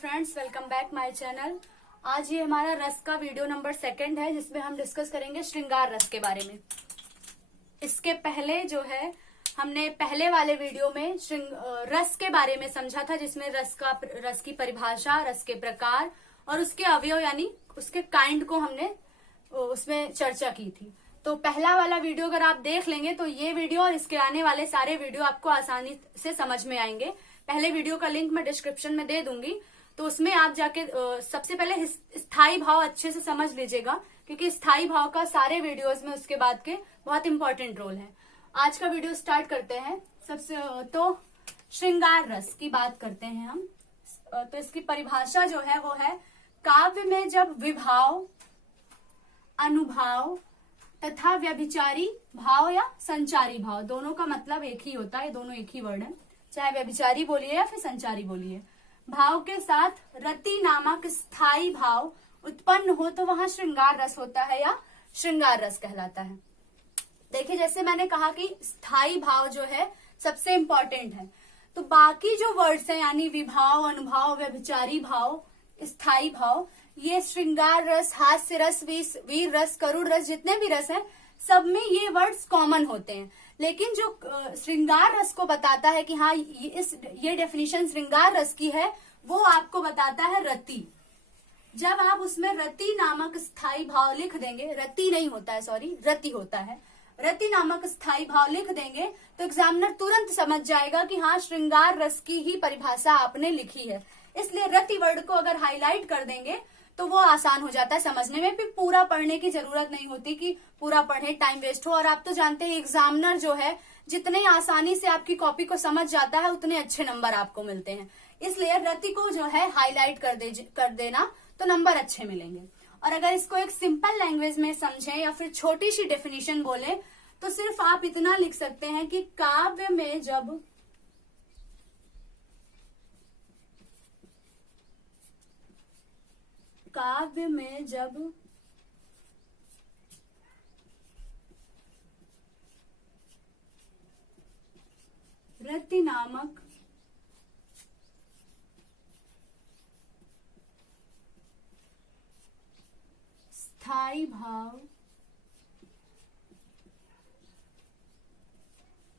Friends, welcome back my channel. आज ये हमारा रस का वीडियो नंबर 2 है, जिसमें हम डिस्कस करेंगे श्रृंगार रस के बारे में। इसके पहले जो है हमने पहले वाले वीडियो में रस के बारे में समझा था, जिसमें रस की परिभाषा, रस के प्रकार और उसके अवयव यानी उसके काइंड को हमने उसमें चर्चा की थी। तो पहला वाला वीडियो अगर आप देख लेंगे तो ये वीडियो और इसके आने वाले सारे वीडियो आपको आसानी से समझ में आएंगे। पहले वीडियो का लिंक मैं डिस्क्रिप्शन में दे दूंगी, तो उसमें आप जाके सबसे पहले स्थाई भाव अच्छे से समझ लीजिएगा, क्योंकि स्थाई भाव का सारे वीडियोस में उसके बाद के बहुत इंपॉर्टेंट रोल है। आज का वीडियो स्टार्ट करते हैं। सबसे तो श्रृंगार रस की बात करते हैं हम। तो इसकी परिभाषा जो है वो है, काव्य में जब विभाव, अनुभाव तथा व्यभिचारी भाव या संचारी भाव, दोनों का मतलब एक ही होता है, दोनों एक ही वर्ड है, चाहे व्यभिचारी बोलिए या फिर संचारी बोलिए, भाव के साथ रति नामक स्थाई भाव उत्पन्न हो तो वहां श्रृंगार रस होता है या श्रृंगार रस कहलाता है। देखिए, जैसे मैंने कहा कि स्थाई भाव जो है सबसे इंपॉर्टेंट है, तो बाकी जो वर्ड्स हैं यानी विभाव, अनुभाव, व्यभिचारी भाव, स्थाई भाव, ये श्रृंगार रस, हास्य रस, वीर रस, करुण रस, जितने भी रस हैं सब में ये वर्ड्स कॉमन होते हैं। लेकिन जो श्रृंगार रस को बताता है कि हाँ ये डेफिनेशन श्रृंगार रस की है, वो आपको बताता है रति। जब आप उसमें रति नामक स्थाई भाव लिख देंगे, रति नहीं होता है, सॉरी, रति होता है, रति नामक स्थाई भाव लिख देंगे तो एग्जामिनर तुरंत समझ जाएगा कि हाँ श्रृंगार रस की ही परिभाषा आपने लिखी है। इसलिए रति वर्ड को अगर हाईलाइट कर देंगे तो वो आसान हो जाता है समझने में। फिर पूरा पढ़ने की जरूरत नहीं होती कि पूरा पढ़े, टाइम वेस्ट हो। और आप तो जानते हैं एग्जामिनर जो है जितने आसानी से आपकी कॉपी को समझ जाता है उतने अच्छे नंबर आपको मिलते हैं। इसलिए रति को जो है हाईलाइट कर देना तो नंबर अच्छे मिलेंगे। और अगर इसको एक सिंपल लैंग्वेज में समझें या फिर छोटी सी डेफिनेशन बोले तो सिर्फ आप इतना लिख सकते हैं कि काव्य में जब रति नामक स्थाई भाव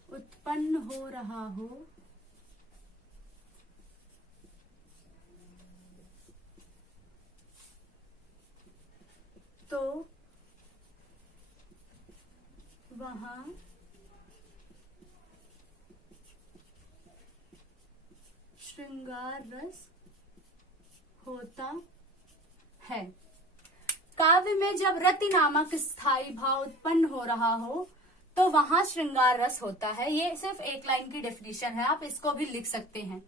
उत्पन्न हो रहा हो तो वहां श्रृंगार रस होता है। काव्य में जब रति नामक स्थाई भाव उत्पन्न हो रहा हो तो वहां श्रृंगार रस होता है। ये सिर्फ एक लाइन की डेफिनेशन है, आप इसको भी लिख सकते हैं।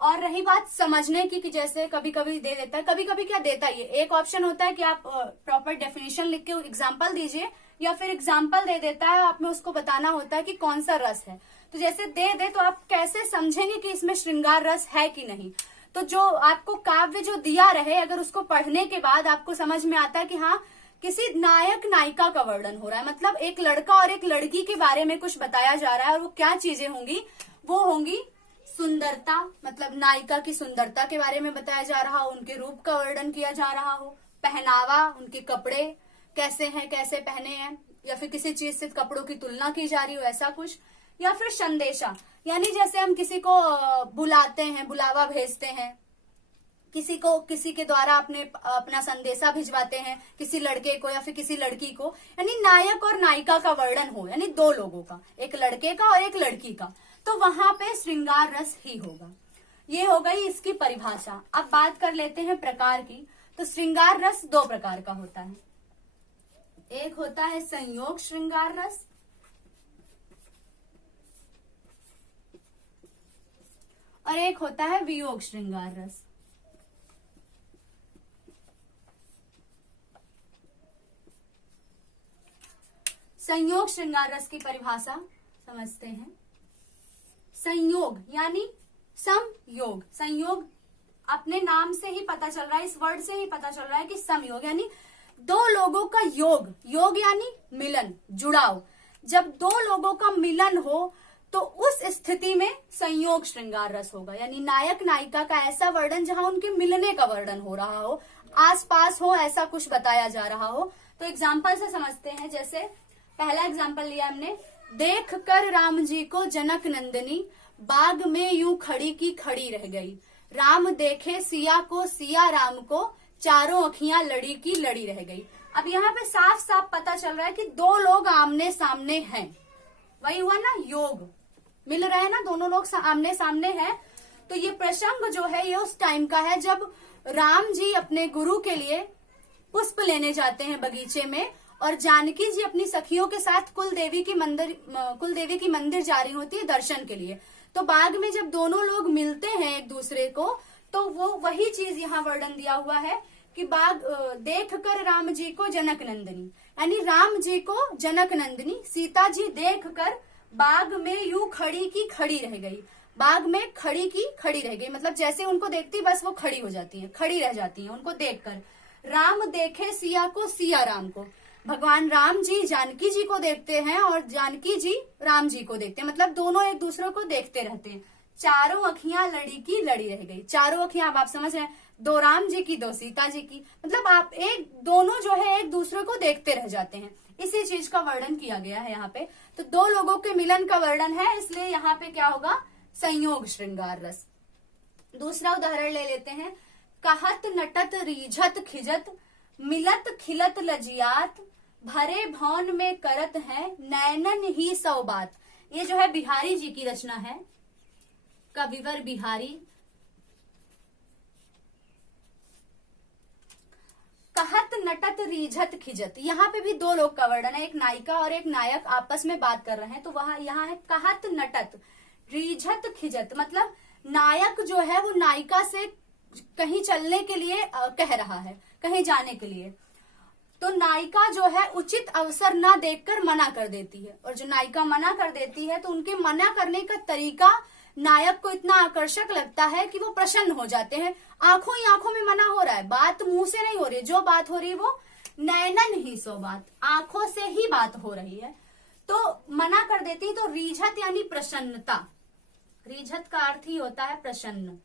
और रही बात समझने की कि जैसे कभी कभी दे देता है, कभी कभी क्या देता है, एक ऑप्शन होता है कि आप प्रॉपर डेफिनेशन लिख के एग्जाम्पल दीजिए, या फिर एग्जाम्पल दे देता है, आप में उसको बताना होता है कि कौन सा रस है। तो जैसे दे तो आप कैसे समझेंगे कि इसमें श्रृंगार रस है कि नहीं। तो जो आपको काव्य जो दिया रहे, अगर उसको पढ़ने के बाद आपको समझ में आता है कि हाँ किसी नायक नायिका का वर्णन हो रहा है, मतलब एक लड़का और एक लड़की के बारे में कुछ बताया जा रहा है, और वो क्या चीजें होंगी, वो होंगी सुंदरता, मतलब नायिका की सुंदरता के बारे में बताया जा रहा हो, उनके रूप का वर्णन किया जा रहा हो, पहनावा, उनके कपड़े कैसे हैं, कैसे पहने हैं, या फिर किसी चीज से कपड़ों की तुलना की जा रही हो, ऐसा कुछ। या फिर संदेशा, यानी जैसे हम किसी को बुलाते हैं, बुलावा भेजते हैं, किसी के द्वारा अपना संदेशा भिजवाते हैं, किसी लड़के को या फिर किसी लड़की को, यानी नायक और नायिका का वर्णन हो, यानी दो लोगों का, एक लड़के का और एक लड़की का, तो वहां पे श्रृंगार रस ही होगा। ये हो गई इसकी परिभाषा। अब बात कर लेते हैं प्रकार की। तो श्रृंगार रस 2 प्रकार का होता है। एक होता है संयोग श्रृंगार रस और एक होता है वियोग श्रृंगार रस। संयोग श्रृंगार रस की परिभाषा समझते हैं। संयोग यानी समयोग, संयोग अपने नाम से ही पता चल रहा है, इस वर्ड से ही पता चल रहा है कि समयोग यानी दो लोगों का योग, योग यानी मिलन, जुड़ाव। जब दो लोगों का मिलन हो तो उस स्थिति में संयोग श्रृंगार रस होगा, यानी नायक नायिका का ऐसा वर्णन जहां उनके मिलने का वर्णन हो रहा हो, आसपास हो, ऐसा कुछ बताया जा रहा हो। तो एग्जाम्पल से समझते हैं। जैसे पहला एग्जाम्पल लिया हमने, देख कर राम जी को जनक नंदिनी, बाग में यूं खड़ी की खड़ी रह गई। राम देखे सिया को, सिया राम को, चारों अखियां लड़ी की लड़ी रह गई। अब यहाँ पे साफ साफ पता चल रहा है कि दो लोग आमने सामने हैं। वही हुआ ना, योग मिल रहे हैं ना, दोनों लोग आमने सामने हैं। तो ये प्रसंग जो है ये उस टाइम का है जब राम जी अपने गुरु के लिए पुष्प लेने जाते हैं बगीचे में, और जानकी जी अपनी सखियों के साथ कुलदेवी की मंदिर जा रही होती है दर्शन के लिए। तो बाग में जब दोनों लोग मिलते हैं एक दूसरे को, तो वो वही चीज यहाँ वर्णन दिया हुआ है कि बाग देख कर राम जी को जनक नंदिनी, यानी राम जी को जनक नंदिनी सीता जी देख कर बाग में यूं खड़ी की खड़ी रह गई। बाग में खड़ी की खड़ी रह गई, मतलब जैसे उनको देखती बस वो खड़ी हो जाती है, खड़ी रह जाती है उनको देखकर। राम देखे सिया को, सिया राम को, भगवान राम जी जानकी जी को देखते हैं और जानकी जी राम जी को देखते हैं, मतलब दोनों एक दूसरे को देखते रहते हैं। चारों अखियां लड़ी की लड़ी रह गई। चारों अखियां, अब आप समझ रहे हैं, दो राम जी की, दो सीता जी की, मतलब आप दोनों जो है एक दूसरे को देखते रह जाते हैं। इसी चीज का वर्णन किया गया है यहाँ पे। तो दो लोगों के मिलन का वर्णन है, इसलिए यहाँ पे क्या होगा, संयोग श्रृंगार रस। दूसरा उदाहरण ले लेते हैं, कहत नटत रीझत खिजत, मिलत खिलत लजियात, भरे भौन में करत है, नैनन ही सौ बात। ये जो है बिहारी जी की रचना है, कविवर बिहारी। कहत नटत रीझत खिजत, यहाँ पे भी दो लोग का वर्णन है, एक नायिका और एक नायक आपस में बात कर रहे हैं। तो वहां यहाँ है कहत नटत रीझत खिजत, मतलब नायक जो है वो नायिका से कहीं चलने के लिए कह रहा है, कहीं जाने के लिए। तो नायिका जो है उचित अवसर ना देखकर मना कर देती है, और जो नायिका मना कर देती है तो उनके मना करने का तरीका नायक को इतना आकर्षक लगता है कि वो प्रसन्न हो जाते हैं। आंखों ही आंखों में मना हो रहा है, बात मुंह से नहीं हो रही, जो बात हो रही है वो नैनन ही सो बात, आंखों से ही बात हो रही है, तो मना कर देती है। तो रीझत यानी प्रसन्नता, रीझत का अर्थ ही होता है प्रसन्न।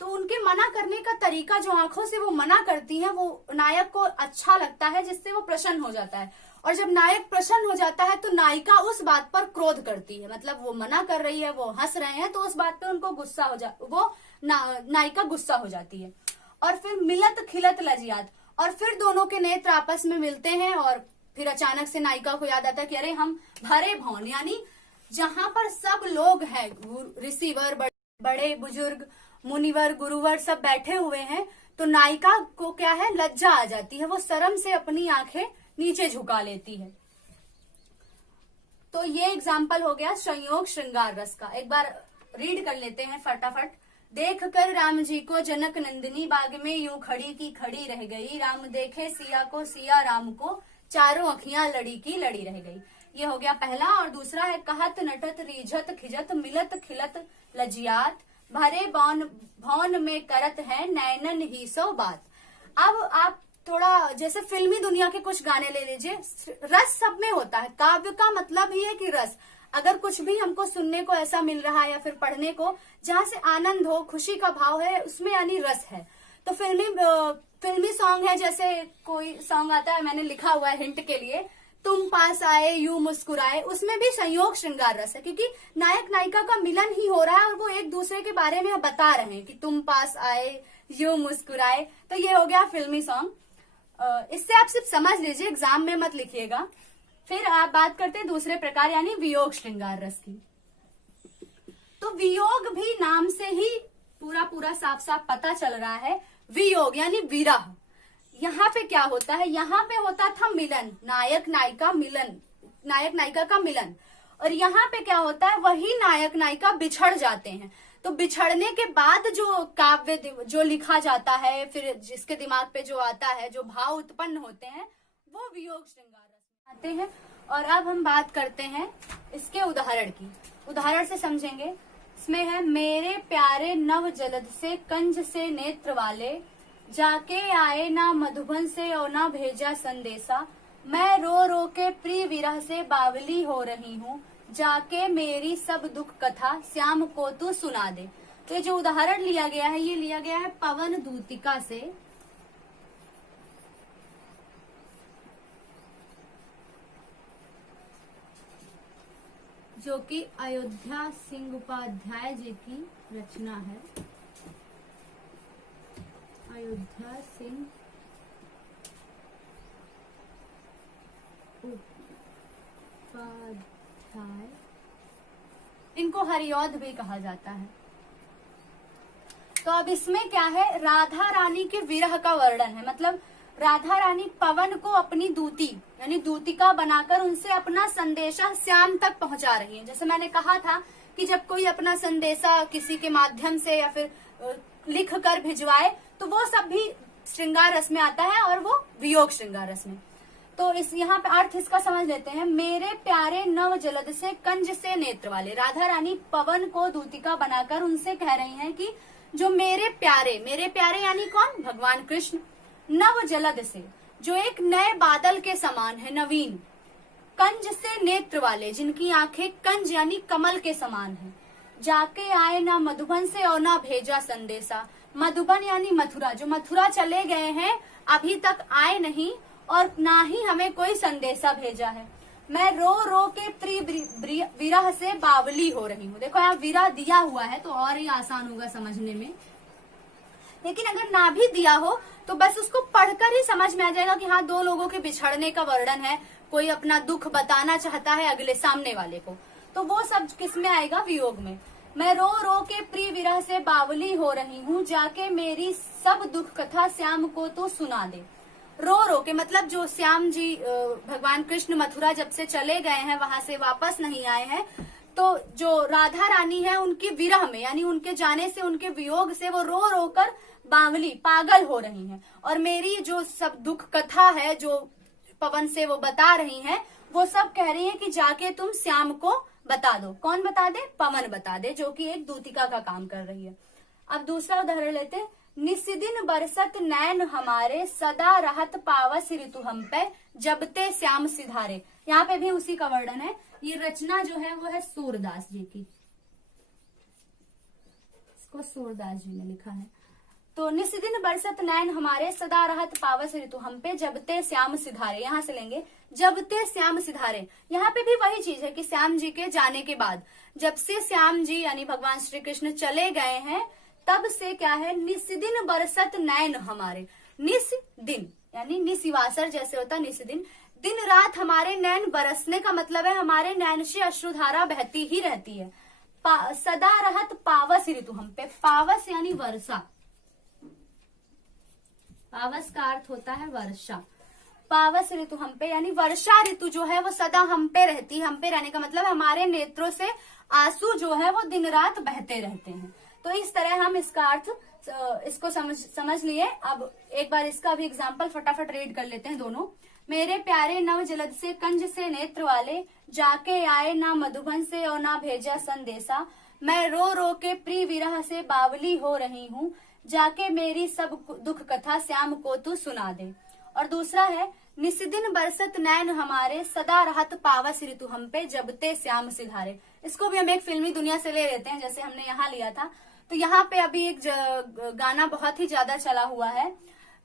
तो उनके मना करने का तरीका, जो आंखों से वो मना करती है, वो नायक को अच्छा लगता है, जिससे वो प्रसन्न हो जाता है। और जब नायक प्रसन्न हो जाता है तो नायिका उस बात पर क्रोध करती है, मतलब वो मना कर रही है, वो हंस रहे हैं, तो उस बात पे उनको गुस्सा हो नायिका गुस्सा हो जाती है। और फिर मिलत खिलत लजियात, और फिर दोनों के नेत्र आपस में मिलते हैं, और फिर अचानक से नायिका को याद आता है कि अरे हम भरे भवन, यानी जहां पर सब लोग हैं, ऋषिवर, बड़े बुजुर्ग, मुनिवर, गुरुवर सब बैठे हुए हैं, तो नायिका को क्या है, लज्जा आ जाती है, वो शर्म से अपनी आंखें नीचे झुका लेती है। तो ये एग्जाम्पल हो गया संयोग श्रृंगार रस का। एक बार रीड कर लेते हैं फटाफट। देख कर राम जी को जनक नंदिनी, बाग में यूं खड़ी की खड़ी रह गई। राम देखे सिया को, सिया राम को, चारों अखियां लड़ी की लड़ी रह गई। ये हो गया पहला। और दूसरा है कहत नटत रीझत खिजत, मिलत खिलत लजियात, भरे भौन में करत है, नैनन ही सो बात। अब आप थोड़ा जैसे फिल्मी दुनिया के कुछ गाने ले लीजिए, रस सब में होता है। काव्य का मतलब ही है कि रस, अगर कुछ भी हमको सुनने को ऐसा मिल रहा है या फिर पढ़ने को जहां से आनंद हो, खुशी का भाव है, उसमें यानी रस है। तो फिल्मी सॉन्ग है, जैसे कोई सॉन्ग आता है, मैंने लिखा हुआ है हिंट के लिए, तुम पास आए यूं मुस्कुराए, उसमें भी संयोग श्रृंगार रस है, क्योंकि नायक नायिका का मिलन ही हो रहा है और वो एक दूसरे के बारे में बता रहे हैं कि तुम पास आए यूं मुस्कुराए। तो ये हो गया फिल्मी सॉन्ग। इससे आप सिर्फ समझ लीजिए, एग्जाम में मत लिखिएगा। फिर आप बात करते हैं दूसरे प्रकार, यानी वियोग श्रृंगार रस की। तो वियोग भी नाम से ही पूरा साफ साफ पता चल रहा है, वियोग यानी विरह। यहाँ पे क्या होता है, यहाँ पे होता था मिलन, नायक नायिका का मिलन, और यहाँ पे क्या होता है, वही नायक नायिका बिछड़ जाते हैं। तो बिछड़ने के बाद जो काव्य जो लिखा जाता है, फिर जिसके दिमाग पे जो आता है, जो भाव उत्पन्न होते हैं, वो वियोग श्रृंगार रस आते हैं। और अब हम बात करते हैं इसके उदाहरण की। उदाहरण से समझेंगे। इसमें है, मेरे प्यारे नव जलद से कंज से नेत्र वाले, जाके आए ना मधुबन से और ना भेजा संदेशा, मैं रो रो के प्रिय विरह से बावली हो रही हूँ, जाके मेरी सब दुख कथा श्याम को तू सुना दे। तो ये जो उदाहरण लिया गया है ये लिया गया है पवन दूतिका से, जो कि अयोध्या सिंह उपाध्याय जी की रचना है। अयोध्या सिंह उपाध्याय, इनको हरिऔध भी कहा जाता है। तो अब इसमें क्या है, राधा रानी के विरह का वर्णन है। मतलब राधा रानी पवन को अपनी दूती यानी दूतिका बनाकर उनसे अपना संदेशा श्याम तक पहुंचा रही है। जैसे मैंने कहा था कि जब कोई अपना संदेशा किसी के माध्यम से या फिर लिख कर भिजवाए तो वो सब भी श्रृंगार रस में आता है और वो वियोग श्रृंगार रस में। तो इस यहाँ पे अर्थ इसका समझ लेते हैं। मेरे प्यारे नव जलद से कंज से नेत्र वाले, राधा रानी पवन को दूतिका बनाकर उनसे कह रही हैं कि जो मेरे प्यारे यानी कौन, भगवान कृष्ण, नव जलद से, जो एक नए बादल के समान है, नवीन, कंज से नेत्र वाले, जिनकी आंखें कंज यानी कमल के समान है, जाके आए ना मधुबन से और ना भेजा संदेशा। मधुबन यानी मथुरा, जो मथुरा चले गए हैं अभी तक आए नहीं और ना ही हमें कोई संदेशा भेजा है। मैं रो रो के प्रिय विरह से बावली हो रही हूँ। देखो यहाँ विरह दिया हुआ है तो और ही आसान होगा समझने में, लेकिन अगर ना भी दिया हो तो बस उसको पढ़कर ही समझ में आ जाएगा कि हाँ दो लोगों के बिछड़ने का वर्णन है, कोई अपना दुख बताना चाहता है अगले सामने वाले को, तो वो सब किस में आएगा, वियोग में। मैं रो रो के प्रिय विरह से बावली हो रही हूँ, जाके मेरी सब दुख कथा श्याम को तो सुना दे। रो रो के मतलब जो श्याम जी भगवान कृष्ण मथुरा जब से चले गए हैं वहां से वापस नहीं आए हैं, तो जो राधा रानी है उनकी विरह में यानी उनके जाने से, उनके वियोग से वो रो रो कर बावली पागल हो रही हैं। और मेरी जो सब दुख कथा है जो पवन से वो बता रही हैं, वो सब कह रही है कि जाके तुम श्याम को बता दो। कौन बता दे, पवन बता दे, जो कि एक दूतिका का काम कर रही है। अब दूसरा उदाहरण लेते, निसिदिन बरसत नैन हमारे, सदा रहत पावस ऋतु हम पे, जबते श्याम सिधारे। यहाँ पे भी उसी का वर्णन है। ये रचना जो है वो है सूरदास जी की, इसको सूरदास जी ने लिखा है। तो निसिदिन बरसत नैन हमारे, सदा रहत पावस ऋतु हम पे, जबते श्याम सिधारे। यहाँ से लेंगे जबते श्याम सिधारे। यहाँ पे भी वही चीज है कि श्याम जी के जाने के बाद, जब से श्याम जी यानी भगवान श्री कृष्ण चले गए हैं तब से क्या है, निसिदिन बरसत नैन हमारे। निस दिन यानी निशिवासर जैसे होता निसिदिन, दिन रात हमारे नैन बरसने का मतलब है हमारे नैन से अश्रुधारा बहती ही रहती है। सदा रहत पावस ऋतु हम पे, पावस यानी वर्षा, पावस का अर्थ होता है वर्षा। पावस ऋतु हम पे यानी वर्षा ऋतु जो है वो सदा हम पे रहती है। हम पे रहने का मतलब हमारे नेत्रों से आंसू जो है वो दिन रात बहते रहते हैं। तो इस तरह हम इसका अर्थ इसको समझ लिए। अब एक बार इसका भी एग्जाम्पल फटाफट रीड कर लेते हैं दोनों। मेरे प्यारे नव जलद से कंज से नेत्र वाले, जाके आए ना मधुबन से और ना भेजा संदेशा। मैं रो रो के प्रिय विरह से बावली हो रही हूँ, जाके मेरी सब दुख कथा श्याम को तू सुना दे। और दूसरा है, निसिदिन बरसत नैन हमारे, सदा रहत पावस ऋतु हम पे, जबते श्याम सिधारे। इसको भी हम एक फिल्मी दुनिया से ले लेते हैं जैसे हमने यहाँ लिया था। तो यहाँ पे अभी एक गाना बहुत ही ज्यादा चला हुआ है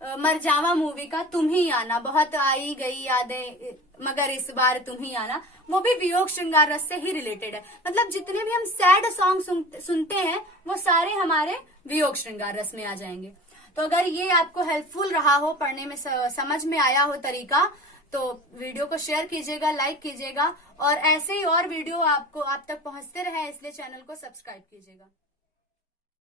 मरजावा मूवी का, तुम ही आना। बहुत आई गई यादें मगर इस बार तुम ही आना, वो भी वियोग श्रृंगार रस से ही रिलेटेड है। मतलब जितने भी हम सैड सॉन्ग सुनते हैं वो सारे हमारे वियोग श्रृंगार रस में आ जाएंगे। तो अगर ये आपको हेल्पफुल रहा हो, पढ़ने में समझ में आया हो तरीका, तो वीडियो को शेयर कीजिएगा, लाइक कीजिएगा, और ऐसे ही और वीडियो आप तक पहुंचते रहे इसलिए चैनल को सब्सक्राइब कीजिएगा।